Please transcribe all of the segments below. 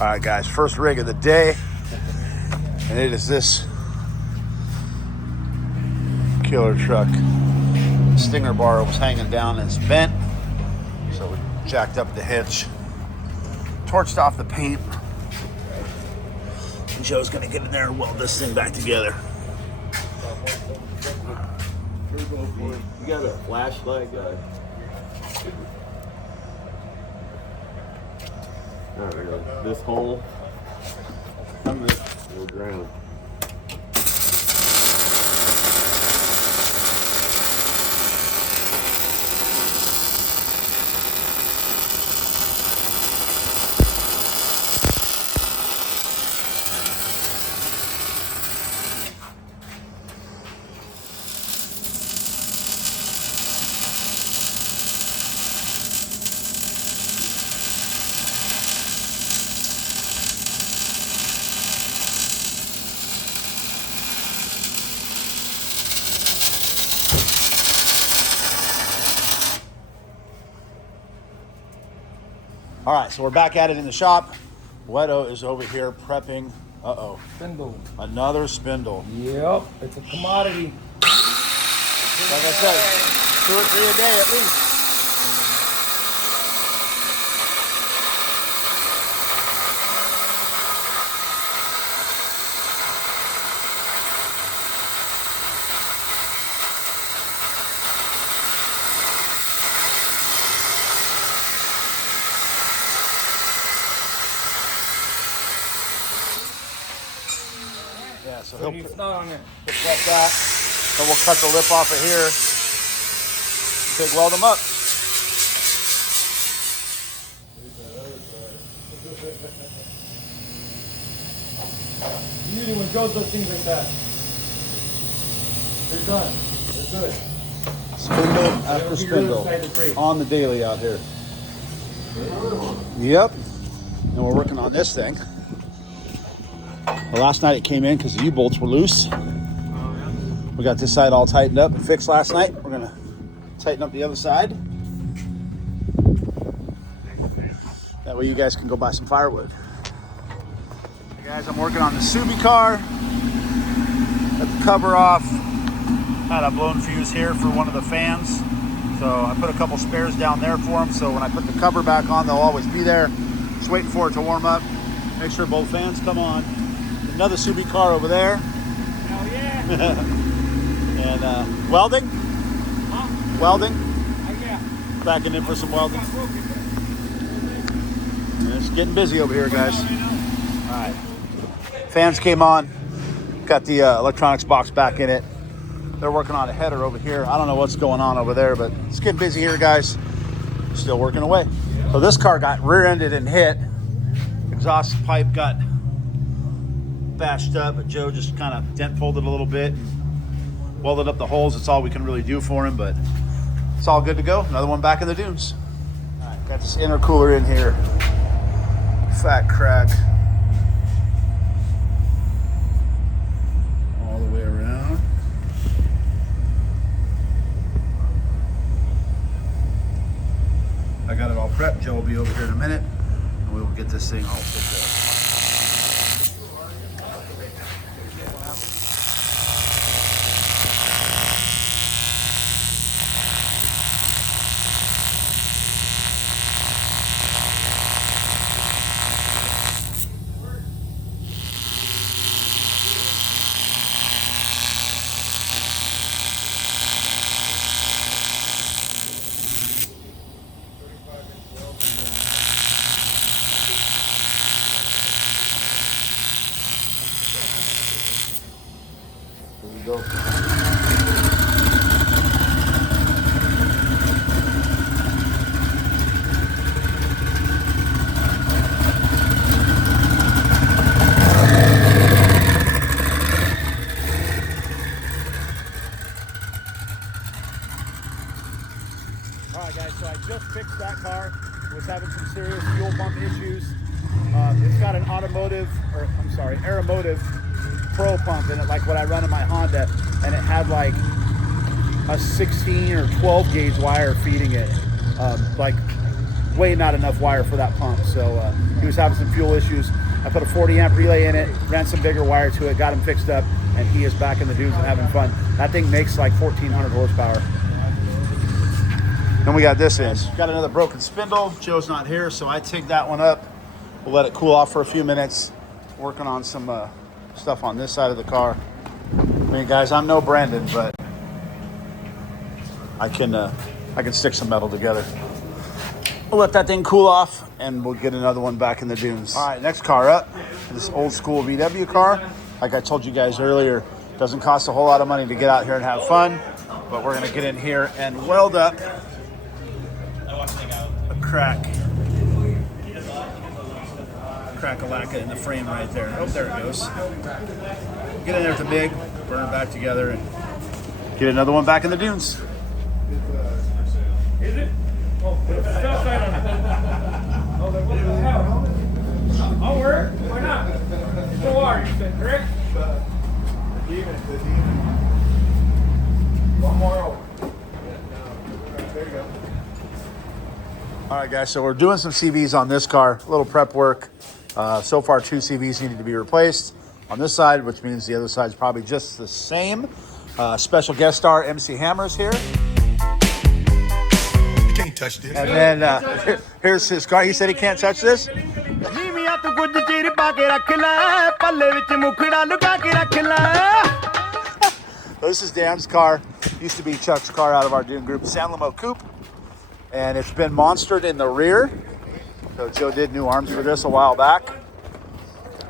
All right, guys, first rig of the day, and it is this killer truck. Stinger bar was hanging down and it's bent, so we jacked up the hitch, torched off the paint, and Joe's gonna get in there and weld this thing back together. You got a flashlight, guy? Alright, this hole on this little ground. All right, so we're back at it in the shop. Wedo is over here prepping. Spindle. Another spindle. Yep, it's a commodity. Like I said, 2 or 3 a day at least. Yeah, so he'll put that, then we'll cut the lip off of here, big weld them up. Usually when Joe does things like that, they're done. They're good. Spindle after spindle on the daily out here. Yep, and we're working on this thing. Well, last night it came in because the U-bolts were loose. We got this side all tightened up and fixed last night. We're gonna tighten up the other side. That way you guys can go buy some firewood. Hey guys, I'm working on the Subi car. Got the cover off. Had a blown fuse here for one of the fans. So I put a couple spares down there for them. So when I put the cover back on, they'll always be there. Just waiting for it to warm up. Make sure both fans come on. Another Subi car over there. Hell yeah. And welding? Huh? Welding? Yeah. Backing in for some welding. Yeah, it's getting busy over here, guys. All right. Fans came on. Got the electronics box back in it. They're working on a header over here. I don't know what's going on over there, but it's getting busy here, guys. Still working away. So this car got rear-ended and hit. Exhaust pipe got bashed up, but Joe just kind of dent folded a little bit, welded up the holes. That's all we can really do for him, but it's all good to go. Another one back in the dunes. All right, got this intercooler in here. Fat crack. All the way around. I got it all prepped. Joe will be over here in a minute, and we will get this thing all fixed up. Here we go. Alright guys, so I just fixed that car. It was having some serious fuel pump issues. It's got an Aeromotive Pro pump in it, like what I run in my Honda, and it had like a 16 or 12 gauge wire feeding it. Like way not enough wire for that pump. So he was having some fuel issues. I put a 40 amp relay in it, ran some bigger wire to it, got him fixed up, and he is back in the dunes and having fun. That thing makes like 1,400 horsepower. Then we got this in. Got another broken spindle. Joe's not here, so I take that one up. We'll let it cool off for a few minutes. Working on some stuff on this side of the car. I mean, guys, I'm no Brandon, but I can stick some metal together. We'll let that thing cool off, and we'll get another one back in the dunes. All right, next car up. This old school VW car. Like I told you guys earlier, doesn't cost a whole lot of money to get out here and have fun, but we're gonna get in here and weld up a crack-a-lacka in the frame right there. Oh, there it goes. Get in there with the MIG, burn it back together, and get another one back in the dunes. Is it? Oh, put a stop sign on it. Oh, then what the hell? I'll work. Why not? It's no water, you said, correct? The demon. One more over. There you go. All right, guys, so we're doing some CVs on this car, a little prep work. So far, 2 CVs needed to be replaced on this side, which means the other side is probably just the same. Special guest star MC Hammer's here. You can't touch this. And then here's his car. He said he can't touch this. This is Dan's car. Used to be Chuck's car out of our Dune group, San Lamo Coupe. And it's been monstered in the rear. So Joe did new arms for this a while back.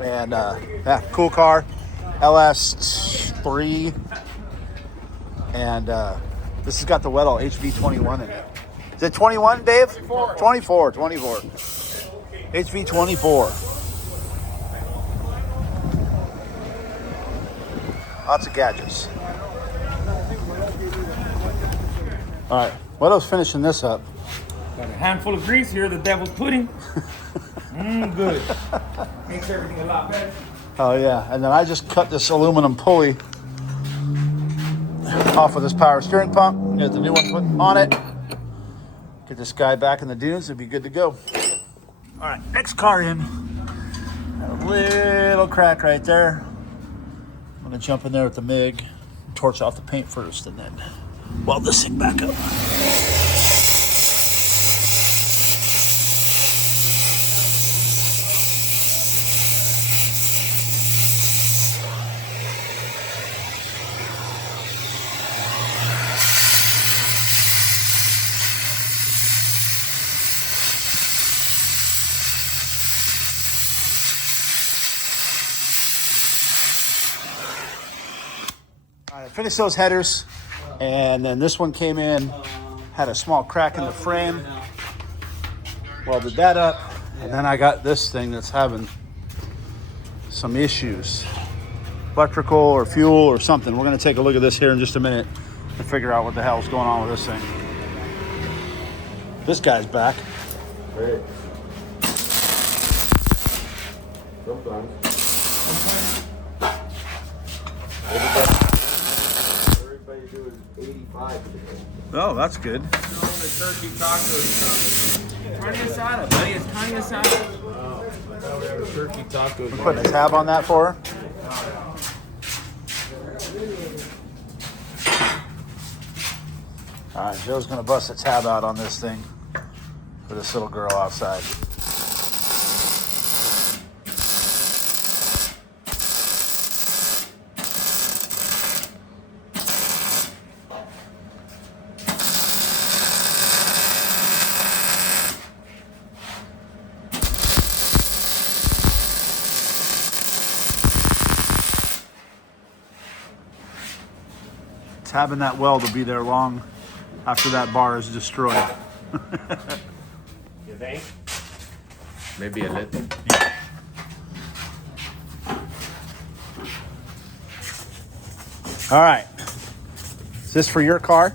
And yeah, cool car. LS3. And this has got the Weddell HV21 in it. Is it 21, Dave? 24. 24. HV24. Lots of gadgets. All right, Weddell's finishing this up. Got a handful of grease here, the devil's pudding. Good. Makes everything a lot better. Oh yeah, and then I just cut this aluminum pulley off of this power steering pump. Get the new one put on it. Get this guy back in the dunes, it'll be good to go. All right, next car in. Got a little crack right there. I'm gonna jump in there with the MIG, torch off the paint first, and then weld this thing back up. All right, finished those headers, and then this one came in, had a small crack in the frame, welded that up, and then I got this thing that's having some issues, electrical or fuel or something. We're gonna take a look at this here in just a minute and figure out what the hell's going on with this thing. This guy's back. Great. Sometimes. Everybody doing 85 today. Oh, that's good. The turkey tacos. Carne asada, buddy. It's carne asada. Now we have a turkey tacos. We're putting a tab on that for her. All right, Joe's gonna bust a tab out on this thing for this little girl outside. Tabbing that weld will be there long after that bar is destroyed. You think? Maybe a little. All right. Is this for your car?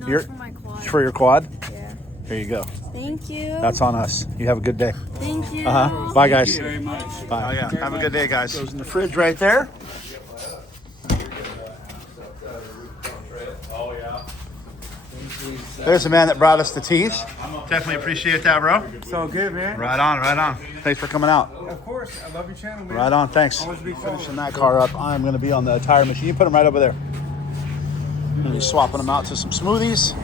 No, Your- it's for my quad. It's for your quad? Yeah. Here you go. Thank you. That's on us. You have a good day. Thank you. Bye, guys. Very much. Bye. Oh, yeah. Have a good day, guys. Goes in the fridge right there. Oh yeah. There's the man that brought us the teas. Definitely appreciate that, bro. It's all good, man. Right on, right on. Thanks for coming out. Of course. I love your channel, man. Right on, thanks. Always be Finishing that car up. I'm going to be on the tire machine. You put them right over there. I'm going to be swapping them out to some smoothies.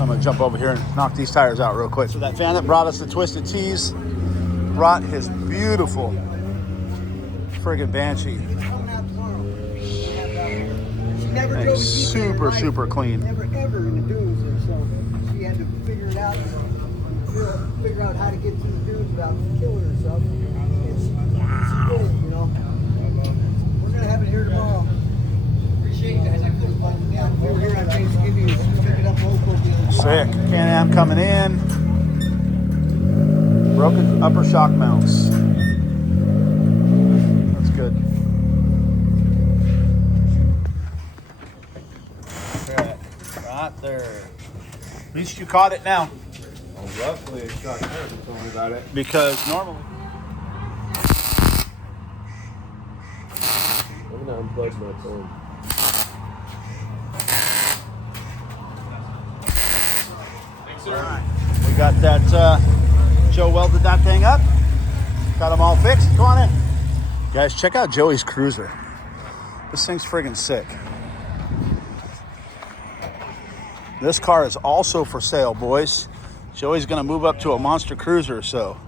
I'm going to jump over here and knock these tires out real quick. So that fan that brought us the Twisted Tees brought his beautiful friggin' Banshee. And super, super clean. Never ever in the dunes, and so she had to figure it out, figure out how to get through the dunes without killing herself. And she did it, you know. We're gonna have it here tomorrow. Appreciate you guys. I couldn't find it down. We were here on Thanksgiving. We'll pick it up local. Sick. Can-Am coming in. Broken upper shock mounts. That's good. Right there. At least you caught it now. Well, roughly a shot there if you told me about it. Because normally. I'm gonna unplug my phone. Alright. We got that, Joe welded that thing up. Got them all fixed. Go on in. Guys, check out Joey's Cruiser. This thing's friggin' sick. This car is also for sale, boys. Joey's gonna move up to a monster cruiser, so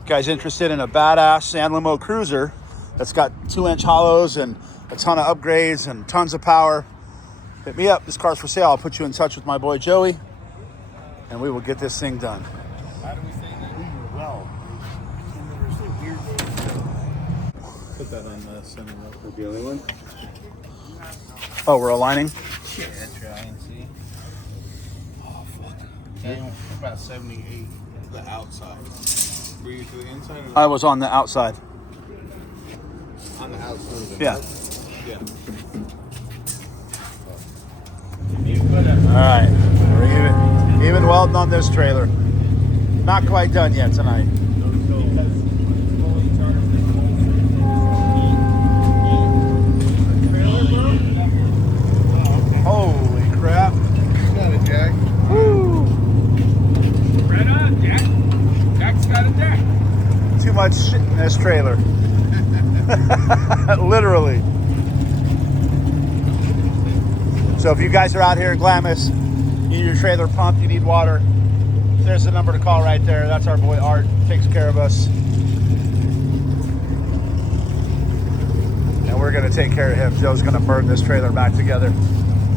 if you guys interested in a badass San Limo cruiser that's got 2-inch hollows and a ton of upgrades and tons of power, hit me up. This car's for sale. I'll put you in touch with my boy Joey, and we will get this thing done. How do we say that? Well. Put that on the center note. The only one? Oh, we're aligning? Yeah, that's right. I didn't see. Oh, fuck. Dang, about 78 to the outside. Were you to the inside or I was on the outside. on the outside? Yeah. Yeah. All right. We're even welding on this trailer. Not quite done yet tonight. Holy crap. Got it, Jack. Woo. Right on, Jack. Jack's got it, Jack. Too much shit in this trailer. Literally. So if you guys are out here in Glamis, you need your trailer pumped, you need water, there's the number to call right there. That's our boy Art. Takes care of us. And we're going to take care of him. Joe's going to burn this trailer back together.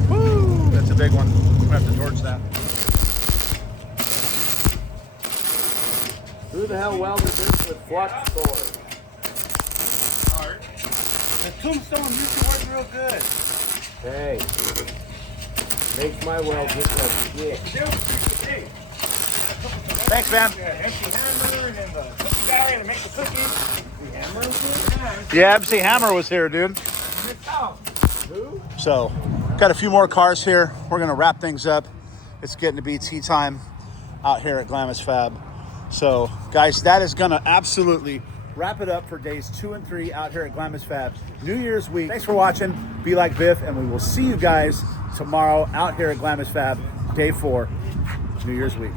Woo! That's a big one. We're going to have to torch that. Who the hell welded this with flux core? Art. The tombstone used to work real good. Hey. Makes my weld look like shit. Hey. Thanks, man. Empty hammer and then the cookie guy to make the cookies. The hammer? Yeah, MC Hammer was here, dude. Who? So, got a few more cars here. We're going to wrap things up. It's getting to be tea time out here at GLAMIS Fab. So, guys, that is going to absolutely wrap it up for days 2 and 3 out here at GLAMIS Fab. New Year's week. Thanks for watching. Be like Biff, and we will see you guys tomorrow out here at GLAMIS Fab, day 4, New Year's week.